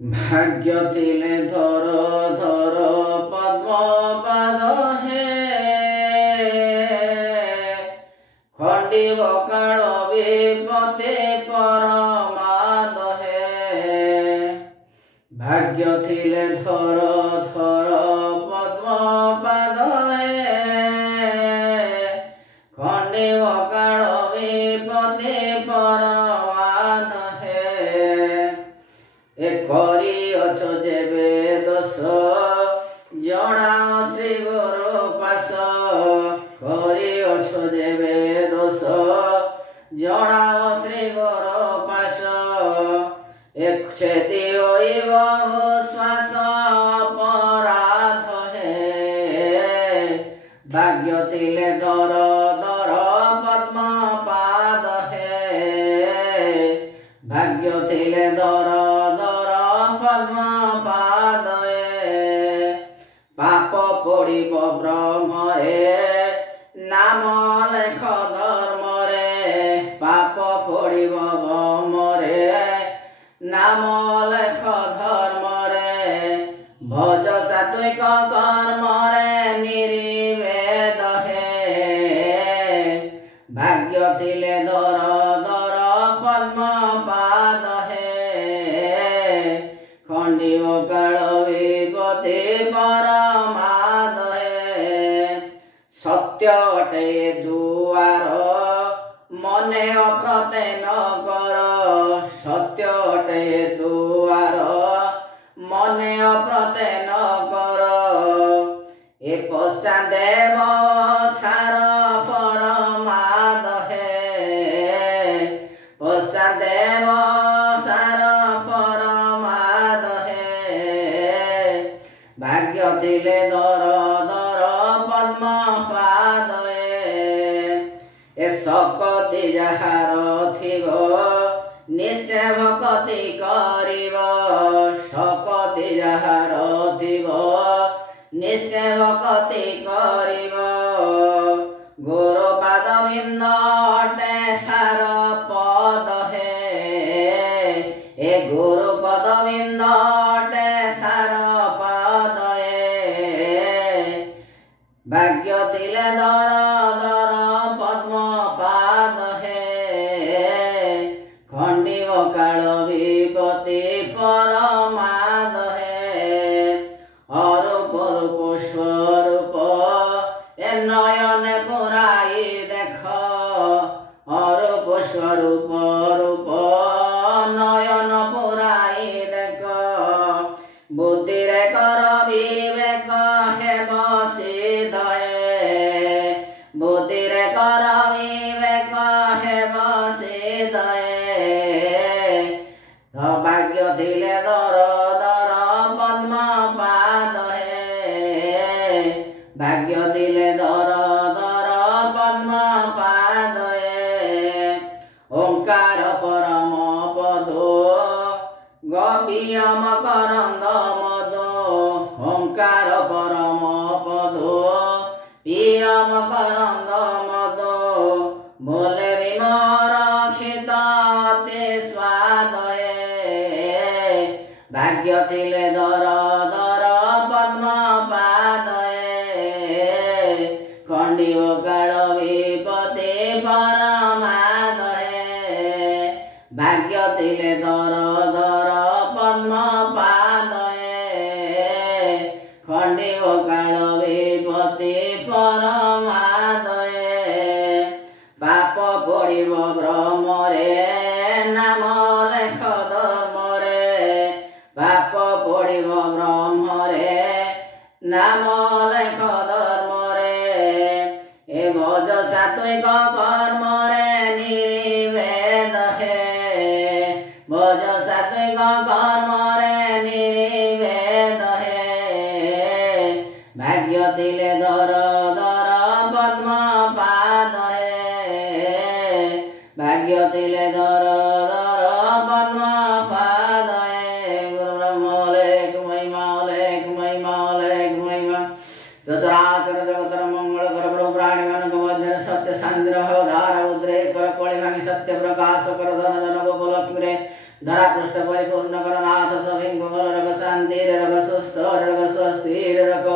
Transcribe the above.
भाग्य तिले धर धर पद्म पाद हे खंडिव काल विपते परमाद हे भाग्य तिले धर धर पद्म पाद हे खंडिव काल विपते परमाद हे करिअछ जेबे दश जना श्री गुरु पास करिअछ जेबे दश जना श्री गुरु पास एक छेदी श्वास अपराध हे भाग्य तिले दर दर पद्म पाद हे भाग्य तिले दर पाप पड़िब ब्रह्मरे नाम लेख धर्म रे पाप पड़िब ब्रह्मरे नाम लेख धर्म रे भज सात्विक कर्म रे निर्वेद हे भाग्य तिले दर दर पद्म पाद हे खंडिव काल विपते परमाद हे सत्य अटे दुआर मने अप्रते न कर सत्य अटे दुआर मने अप्रते न कर ए पश्चादेव सार परमाद हे पश्चादेव सार परमाद हे भाग्य तिले दर दर पद्म पाद ए सकति जहार थिब निश्चय भक्ति करिब सकति जहार थिब निश्चय भक्ति करिब गुरु पाद बिंद अटे सार पद हे ए गुरु पद बिंद अटे सार पद हे भाग्य तिले दर दर पद्म पाद हे खंडिव काल विपति परमाद हे अरूप रूप स्वरूप ए नयन पुराई देख अरूप स्वरूप रूप नयन पुराई देख बुद्धि रे कर विवेक हेब सिद्ध हे बुद्धि रे कर विवेक हेब सिद्ध हे भाग्य तिले दर दर पद्म पाद हे भाग्य तिले दर दर पद्म पाद हे ओंकार परम पदो गपियम करंद मदो ओंकार परम पदो पियम करंद मदो बोले विमर रक्षित ते स्वाद हे भाग्य तिले दर दर पद्म पाद हे खंडिव काल विपते परमाद हे भाग्य तिले दर दर पद्म पाद हे खंडिव काल विपते परमाद हे पाप पड़िब ब्रह्मरे नाम लेख धर्म रे पाप पड़िब ब्रह्मरे नाम लेख धर्म रे ए भज सात्विक कर्म रे निर्वेद हे भज सात्विक कर्म रे निर्वेद हे भाग्य तिले दर दर पद्म पाद हे भाग्य तिले दर दर पद्म पाद सचराचर जगतर मंगल कर प्रभु प्राणी मन मध्य सत्य शांति भवधार उद्रेक कर कोळि भांगी सत्य प्रकाश कर धन जन गोकुल लक्ष्मी रे धरा पृष्ठ परिपूर्ण कर नाथ सभिंग बल रग शांति रग सुस्थ रग स्वस्ति रग